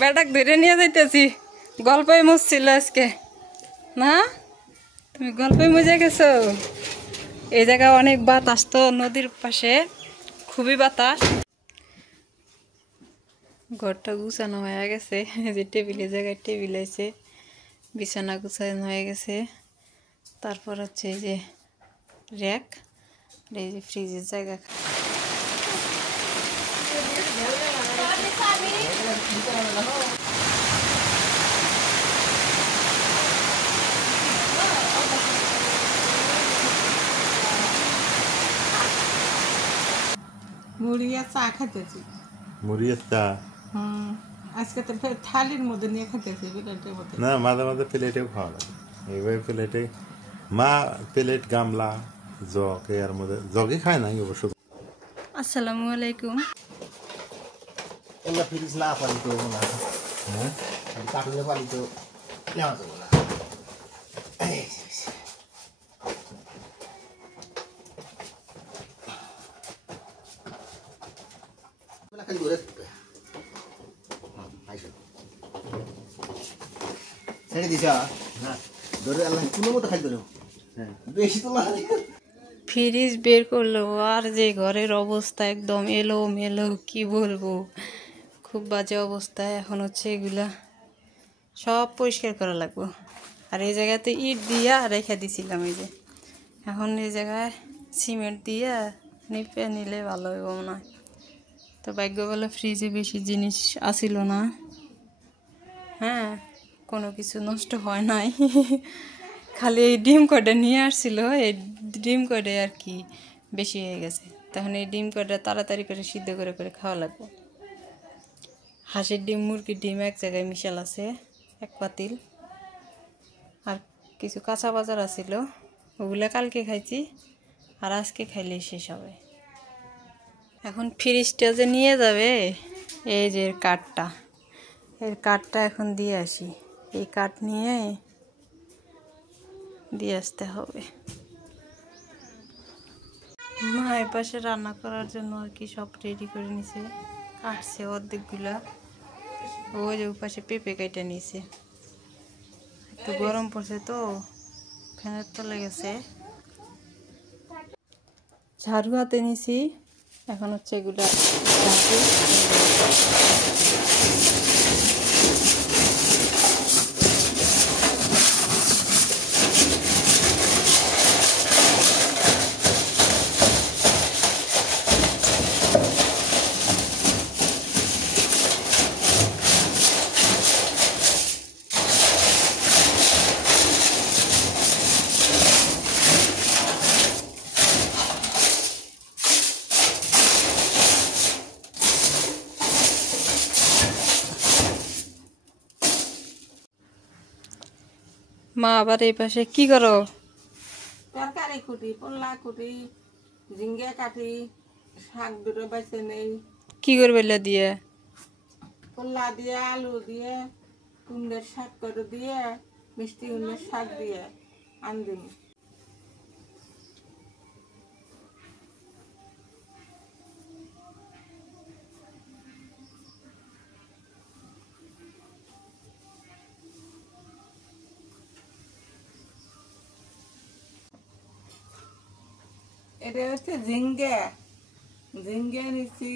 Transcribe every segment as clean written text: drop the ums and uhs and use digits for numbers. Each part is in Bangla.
বেটাক ধরে নিয়ে যাইতেছি। গল্পই মজছিল আজকে না, তুমি গল্পই মজা গেছো। এই জায়গায় অনেক বাতাস তো, নদীর পাশে খুবই বাতাস। ঘরটা গুছানো হয়ে গেছে, যে টেবিলের জায়গায় টেবিল আছে, বিছানা গুছানো হয়ে গেছে। তারপর হচ্ছে এই যে র্যাক, এই যে ফ্রিজের জায়গা। মুড়ি আর চা খাইতেছি। মুড়ি আর চা? আজকে তো থালির মধ্যে নিয়ে খাইতেছি, প্লেটের মধ্যে না, মাঝে মাঝে প্লেটেও খাওয়া লাগে। এইভাবে প্লেটে মা প্লেট, গামলা, জগ, এর মধ্যে জগে খায় না অবশ্য। আসসালামু আলাইকুম। এগুলো ফ্রিজ না পারি তো না, হ্যাঁ কাটলে পারি তো নেওয়া যাবো না। খালি ধরে ছেড়ে দিছ না, ধরে আল্লাহ কোনো মতো খালি ধরে বেশি তো না। ফ্রিজ বের করলো আর যে ঘরের অবস্থা একদম এলো মেলো, কি বলবো, খুব বাজে অবস্থা। এখন হচ্ছে এগুলা সব পরিষ্কার করা লাগবে। আর এই জায়গাতে ইট দিয়া রেখে দিছিলাম, এই যে এখন এই জায়গায় সিমেন্ট দিয়া নিপে নিলে ভালো হইব না। তো ভাগ্য বলে ফ্রিজে বেশি জিনিস আসিল না, হ্যাঁ কোনো কিছু নষ্ট হয় নাই। খালি এই ডিম কয়টা নিয়ে আসছিল, এই ডিম কয়টা আর কি বেশি হয়ে গেছে। তখন এই ডিম কয়টা তাড়াতাড়ি করে সিদ্ধ করে করে খাওয়া লাগবে। হাঁসের ডিম, মুরগির ডিম এক জায়গায় মিশাল আছে, এক পাতিল। আর কিছু কাঁচা বাজার আছিল, ওগুলো কালকে খাইছি, আর আজকে খাইলে শেষ হবে। এখন ফ্রিজটা যে নিয়ে যাবে, এই যে কাঠটা, এর কাঠটা এখন দিয়ে আসি। এই কাঠ নিয়ে দিয়ে আসতে হবে। মা এ পাশে রান্না করার জন্য আর কি সব রেডি করে নিছে, কাটছে অর্ধেকগুলা। ওই যে পাশে পেঁপে কেটে নিছে, একটু গরম পড়ছে তো ফ্যানের তলে গেছে। ঝাড়ু হাতে নিছি, এখন হচ্ছে এগুলা মা আবার এই পাশে কি করো? তরকারি কুটি, পোল্লা কুটি, ঝিঙ্গে কাটি, শাক দুটো বেছে নেই। কি করবে দিয়ে? পোল্লা দিয়ে, আলু দিয়ে, কুমড়ের শাক করে দিয়ে, মিষ্টি কুমড়ের শাক দিয়ে আনদিন। এটা হচ্ছে ঝিঙ্গে, ঝিঙ্গে নিছি,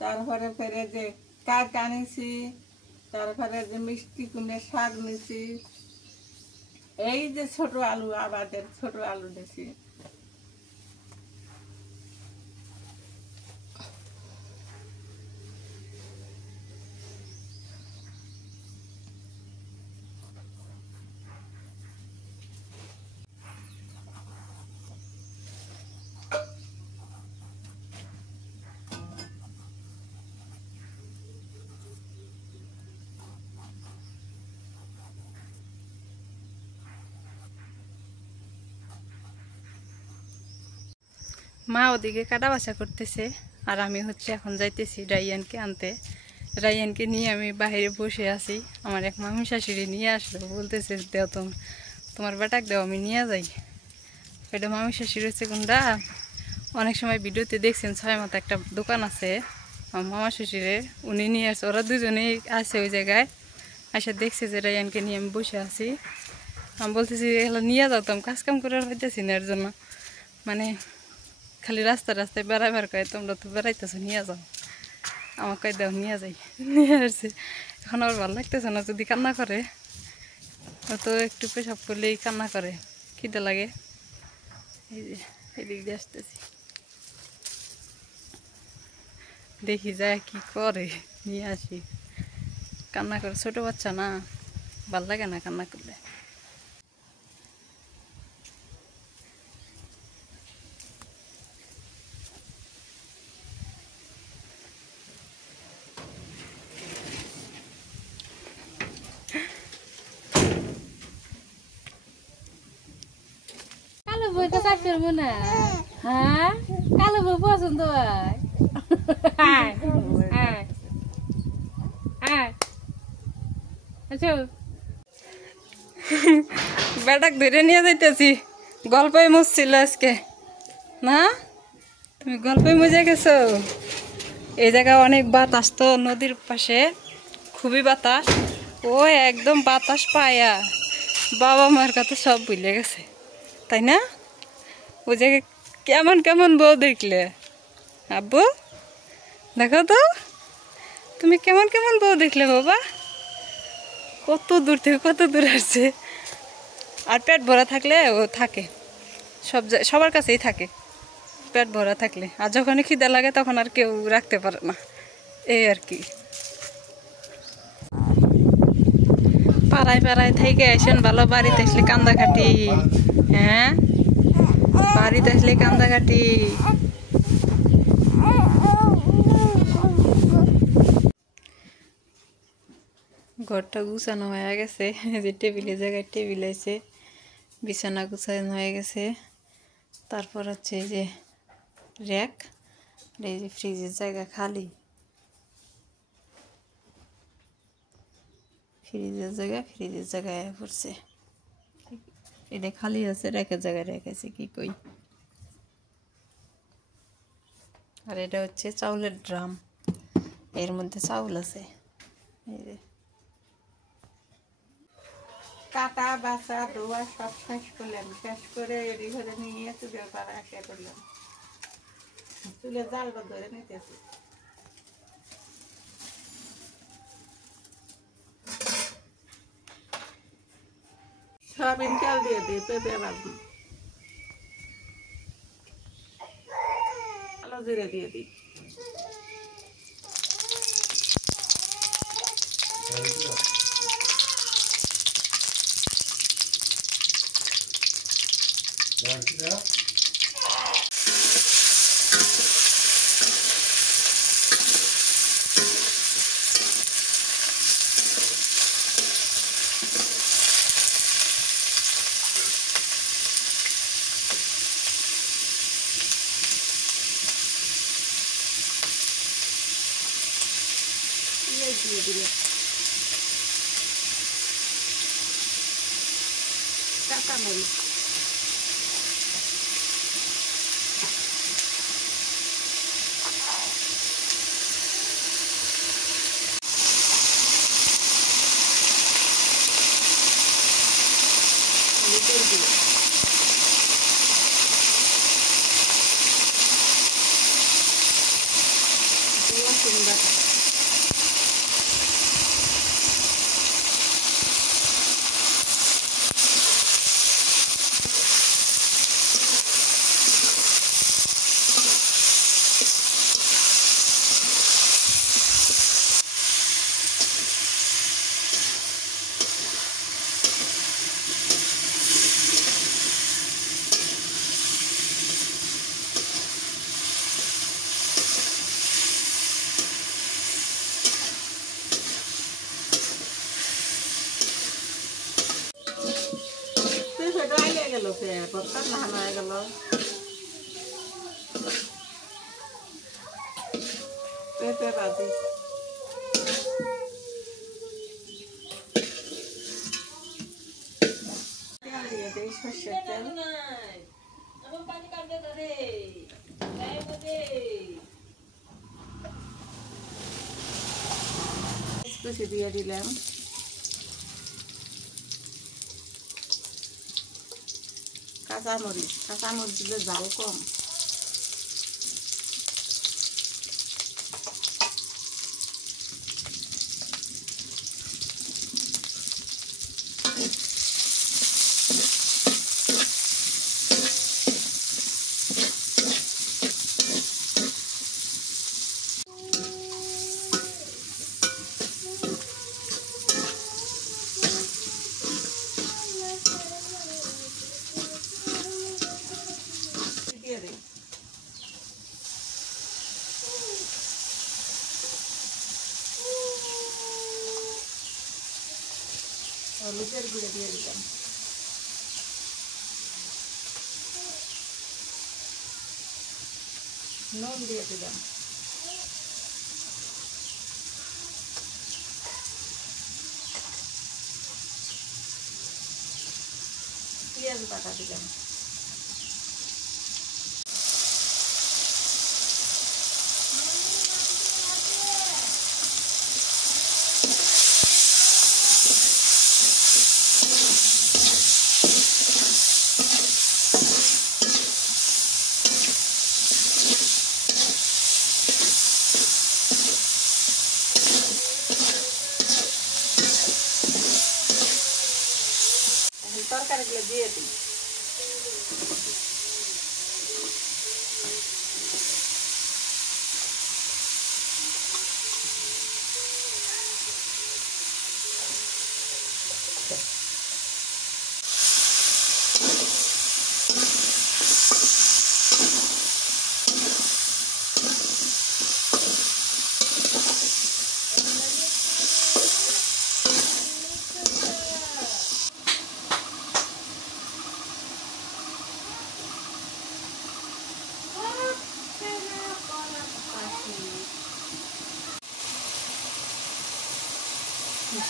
তারপরে ফেরে যে কাঠ আনিছি, তারপরে যে মিষ্টি কুমড়ের শাক নিছি, এই যে ছোট আলু, আবাদের ছোট আলু নিছি। মা ওদিকে কাটা বাছা করতেছে, আর আমি হচ্ছে এখন যাইতেছি রাইয়ানকে আনতে। রাইয়ানকে নিয়ে আমি বাইরে বসে আছি। আমার এক মামি শাশুড়ি নিয়ে আসলো, বলতেছে দেও তোমার বেটাক দেও, আমি নিয়ে যাই। এটা মামি শাশুড়ি হচ্ছে কোনটা, অনেক সময় ভিডিওতে দেখছেন, ছয় মাথা একটা দোকান আছে আমার মামা শ্বশুরে উনি নিয়ে আসছে, ওরা দুজনেই আছে ওই জায়গায়। আসে দেখছে যে রায়ানকে নিয়ে আমি বসে আছি। আমি বলতেছি এগুলো নিয়ে যাও, তো আমি কাজ কাম করে হইতেছি না, এর জন্য মানে খালি রাস্তায় বেড়াবার কয় তোমরা তো বেড়াইতেছো, নিয়ে যাও। আমার কয় দাও, নিয়ে যাই, নিয়ে আসছে। এখন আবার ভালো লাগতেছে না, যদি কান্না করে তো একটু পেশাব করলেই কান্না করে, খিদে লাগে। এই যে এদিক দিয়ে আসতেছি, দেখি যায় কি করে, নিয়ে আসি। কান্না করে, ছোট বাচ্চা না, ভাল লাগে না কান্না করলে। কালো বই তো চাইতে পারবো না। হ্যাঁ, কালো বই পছন্দ হয়। আয়, আয়, আয়। আচ্ছা, বেটাক ধরে নিয়ে যাইতেছি, গল্পই মুছছিল আজকে না? তুমি গল্পই মুজে গেছো। এই জায়গায় অনেক বাতাস, তো নদীর পাশে খুবই বাতাস। ও একদম বাতাস পায়া বাবা মার কথা সব ভুলে গেছে, তাই না? ওই জায়গায় কেমন কেমন বউ দেখলে আব্বু, দেখো তো তুমি কেমন কেমন বউ দেখলে বাবা। কত দূর থেকে কত দূর আসছে। আর পেট ভরা থাকলে ও থাকে, সবার কাছেই থাকে পেট ভরা থাকলে। আর যখন খিদে লাগে তখন আর কেউ রাখতে পারে না, এই আর কি। পাড়ায় পাড়ায় থেকে আসেন ভালো, বাড়িতে আসলে কান্দাকাটি। হ্যাঁ, বাড়িতে আসলে কান্দাকাটি। ঘরটা গুছানো হয়ে গেছে, যে টেবিলের জায়গায় টেবিল আছে, বিছানা গুছানো হয়ে গেছে। তারপর হচ্ছে এই যে র্যাক, এই যে ফ্রিজের জায়গা খালি, ফ্রিজের জায়গায় পড়ছে, এটা খালি আছে, র্যাকের জায়গায় রেখেছে কি কই। আর এটা হচ্ছে চাউলের ড্রাম, এর মধ্যে চাউল আছে। এই যে কাটা বাসা ধোয়া সব শেষ করলাম, শেষ করে রেডি করে নিয়ে চুলের পাড়া আসে করলাম, চুলে জালটা ধরে নিতেছি। সয়াবিন চাল দিয়ে দিই, পেঁপে বাজবো, কালো জিরে দিয়ে দিই। দিয়ে দিলে কাঁচা মরিচ, হলুদের গুঁড়ো, রসুন বাটা, সেটা আগে গেল, ভর্তা নাহানো হয়ে গেল, পেঁপে ভাজি, তেল দিয়ে দিই, সর্ষের তেল, কুচি দিয়ে দিলাম। কাঁচামরিচ দিলে ঝাল কম। দিয়ে দিই। হলুদের গুঁড়ো দিয়ে দিলাম। নুন দিয়ে দিলাম। পেঁয়াজ বাটা দিলাম। তরকারিগুলো দিয়ে দিই।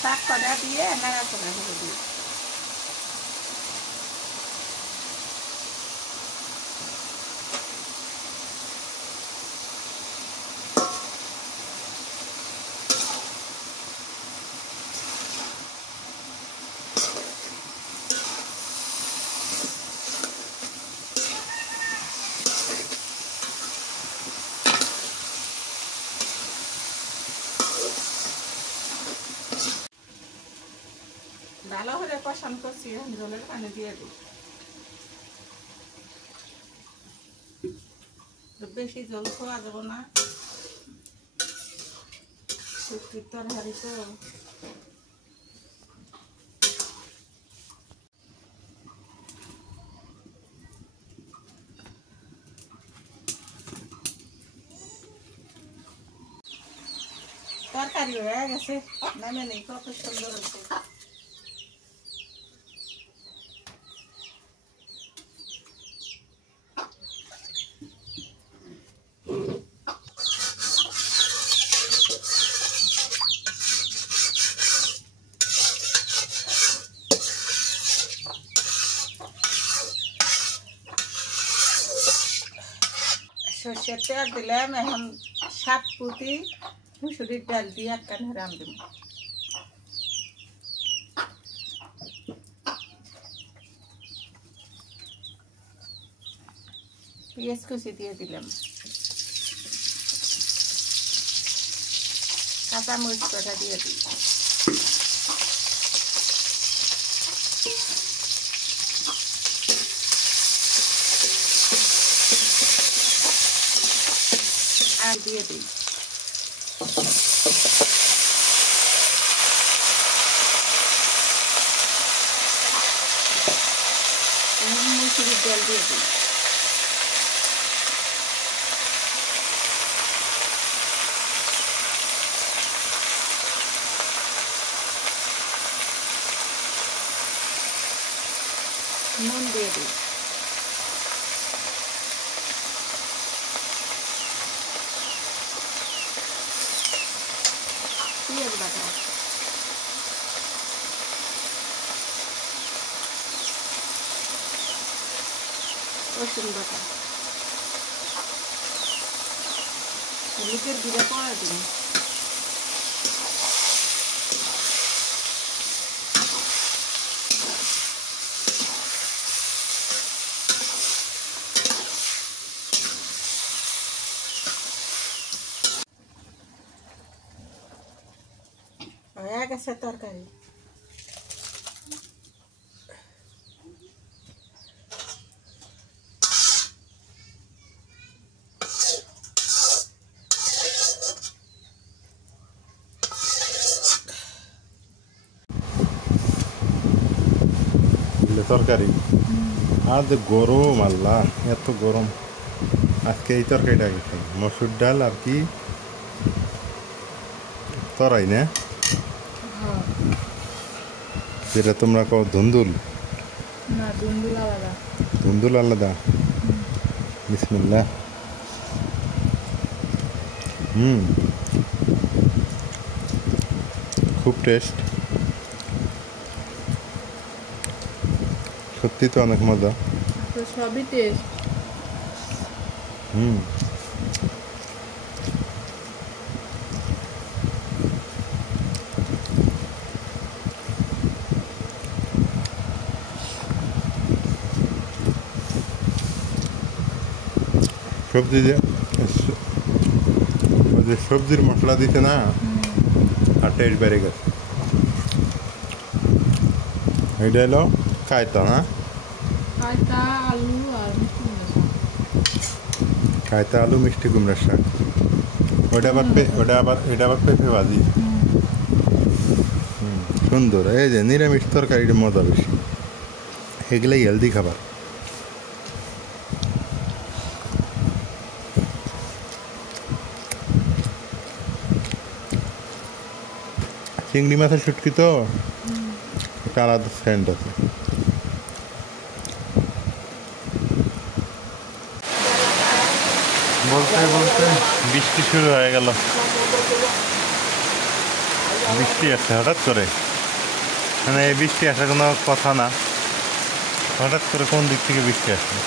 শাক কটা দিয়ে নাড়াচাড়া করে দিই। ভালো করে কষান করছি, জলের পানি দিয়ে দিই। বেশি জল খাওয়া যাবো না, শুক্তির তরকারি তো। তরকারি হয়ে গেছে, নামে নেই, কত সুন্দর হচ্ছে। সর্ষের তেল দিলাম, এখন 7 পুঁতি মুসুরির ডাল দিয়ে একটা রাম দিব। পেঁয়াজ কুচি দিয়ে দিলাম, কাঁচামরিচ কটা দিয়ে দিই। আর দিয়ে দিই মুসুরির ডাল দিয়ে দিই। নুন দিয়ে দিই। পেঁয়াজ বাটা, রসুন বাটা, হলুদের গুঁড়া পড়া দিন, হয়ে গেছে তরকারি। তরকারি আর গরম, আল্লাহ এত গরম। আজকে এই তরকারিটা আগে খাই, মসুর ডাল আর কি তরাই না, যেটা তোমরা কও ধুন্দুল। না, দুন্দুল আলাদা। ধুন্দুল আলাদা। বিসমিল্লাহ। খুব টেস্ট, সত্যি তো অনেক মজা। তো সবই টেস্ট। সবজি যে ওই যে সবজির মশলা দিতে না, আর টেস্ট বেড়ে গেছে। এটা হলো কায়তা, না কায়তা আলু আর মিষ্টি কুমড়া শাক। কায়তা আলু মিষ্টি কুমড়ার শাক। এটা আবার পেঁপে ভাজি। সুন্দর। এই যে নিরামিষ তরকারির মজা বেশি, এগুলাই হেলদি খাবার। চিংড়ি মাছের শুটকি তো একটা আলাদা সেন্ট আছে। বলতে বলতে বৃষ্টি শুরু হয়ে গেল। বৃষ্টি আসছে হঠাৎ করে, মানে এই বৃষ্টি আসার কোনো কথা না, হঠাৎ করে কোন দিক থেকে বৃষ্টি আসছে।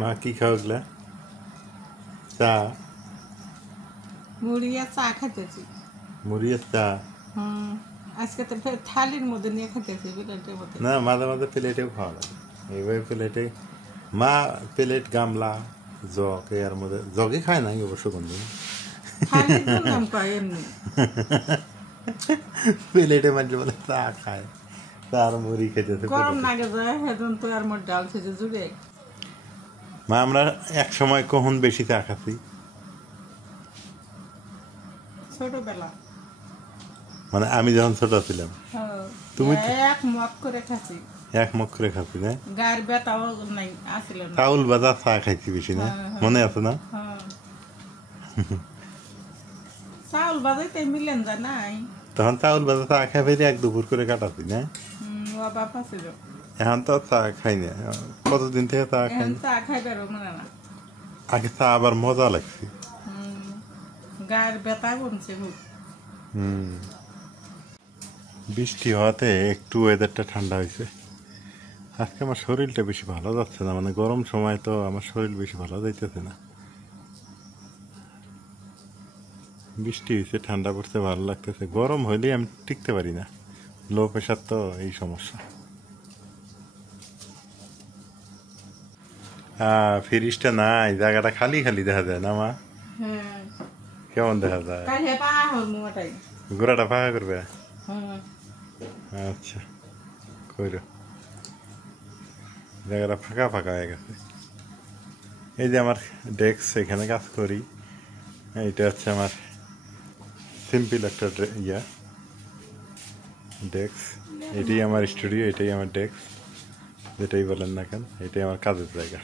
মা কি খাওয়াগুলা? চা, মুড়ি আর চা খাইতেছি। মুড়ি আর চা। আজকে তো ফের থালির মধ্যে নিয়ে খাইতেছি, প্লেটের মধ্যে। না, মাঝে মাঝে প্লেটেও খাওয়া লাগে। এইভাবে প্লেটে মা প্লেট, গামলা, জগ, এর মধ্যে জগে খায় না অবশ্য কোনদিন। থালির নাম কয় এমনি। প্লেটে মাঝে বলে চা খায়, তার মুড়ি খেতেছে। গরম লাগে যায়, সেদিন তো আর মোট ডাল থেকে জুড়ে। মা আমরা এক সময় কখন বেশি চা খাচ্ছি? ছোটবেলা, মানে আমি যখন ছোট ছিলাম। তুমি এক মগ করে খাচ্ছি, এক মুখ করে খাচ্ছি না? গায়ের ব্যথাও নাই, আসছিল না। চাউল ভাজা চা খাইছি বেশি না? মনে আছে না? চাউল বাজাইতে মিলেন যা নাই, তখন চাউল ভাজা চা খাই ফেলে এক দুপুর করে কাটাচ্ছি না? ও বাপা ছিল। এখন তো চা খাই না, কতদিন থেকে চা খাই এখন না। চা খাইবার মনে না। আগে চা আবার মজা লাগছে। গায়ের ব্যথা কমছে খুব। বৃষ্টি হওয়াতে একটু ওয়েদারটা ঠান্ডা হয়েছে। আজকে আমার শরীরটা বেশি ভালো যাচ্ছে না, মানে গরম সময় তো আমার শরীর বেশি ভালো যাইতেছে না। বৃষ্টি হয়েছে, ঠান্ডা পড়ছে, ভালো লাগতেছে। গরম হইলেই আমি টিকতে পারি না, লো প্রেশার তো এই সমস্যা। ফ্রিজটা নাই, জায়গাটা খালি খালি দেখা যায় না মা? হ্যাঁ কেমন দেখা যায়? কাছে পাহা হল মোটাই। গোড়াটা ফাঁকা করবে? হুম আচ্ছা কইরো, জায়গাটা ফাঁকা ফাঁকা হয়ে গেছে। এই যে আমার ডেস্ক, এখানে কাজ করি। এইটা হচ্ছে আমার সিম্পল একটা ডেস্ক। এটাই আমার স্টুডিও, এটাই আমার ডেস্ক, যেটাই বলেন না কেন, এটাই আমার কাজের জায়গা।